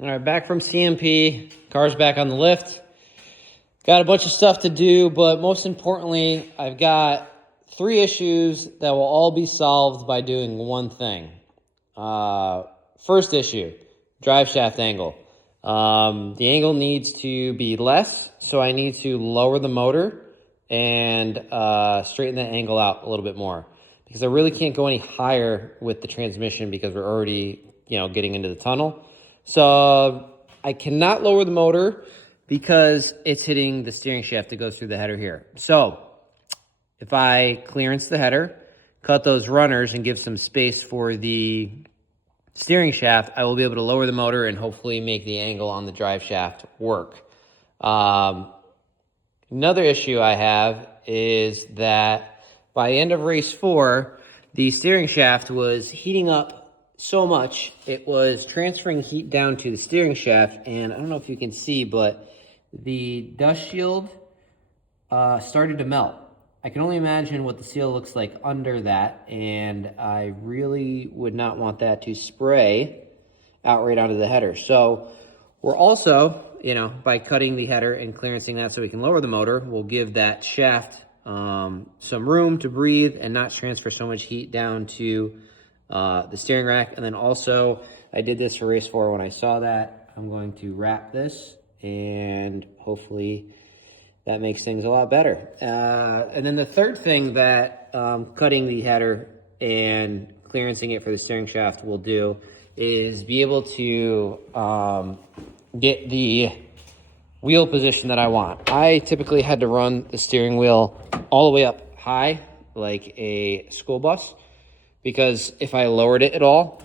All right, back from CMP. Car's back on the lift. Got a bunch of stuff to do, but most importantly, I've got 3 issues that will all be solved by doing one thing. First issue, drive shaft angle. The angle needs to be less, so I need to lower the motor and straighten that angle out a little bit more, because I really can't go any higher with the transmission because we're already, getting into the tunnel. So I cannot lower the motor because it's hitting the steering shaft that goes through the header here. So if I clearance the header, cut those runners, and give some space for the steering shaft, I will be able to lower the motor and hopefully make the angle on the drive shaft work. Another issue I have is that by the end of race 4, the steering shaft was heating up so much, it was transferring heat down to the steering shaft, and I don't know if you can see, but the dust shield started to melt. I can only imagine what the seal looks like under that, and I really would not want that to spray out right onto the header. So we're also, by cutting the header and clearancing that so we can lower the motor, we'll give that shaft some room to breathe and not transfer so much heat down to the steering rack. And then also, I did this for race 4 when I saw that. I'm going to wrap this, and hopefully that makes things a lot better. And then the third thing that cutting the header and clearancing it for the steering shaft will do is be able to get the wheel position that I want. I typically had to run the steering wheel all the way up high, like a school bus, because if I lowered it at all,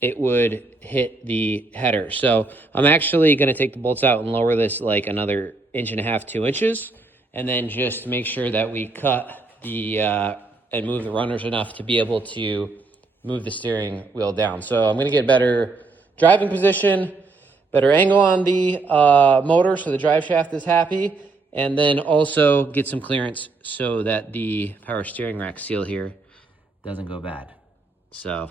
it would hit the header. So I'm actually going to take the bolts out and lower this like another 1.5 to 2 inches, and then just make sure that we cut the and move the runners enough to be able to move the steering wheel down. So I'm going to get better driving position, better angle on the motor so the drive shaft is happy, and then also get some clearance so that the power steering rack seal here doesn't go bad. So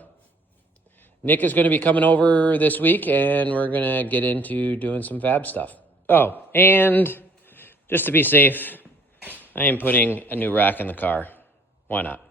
Nick is going to be coming over this week, and we're going to get into doing some fab stuff. Oh, and just to be safe, I am putting a new rack in the car. Why not?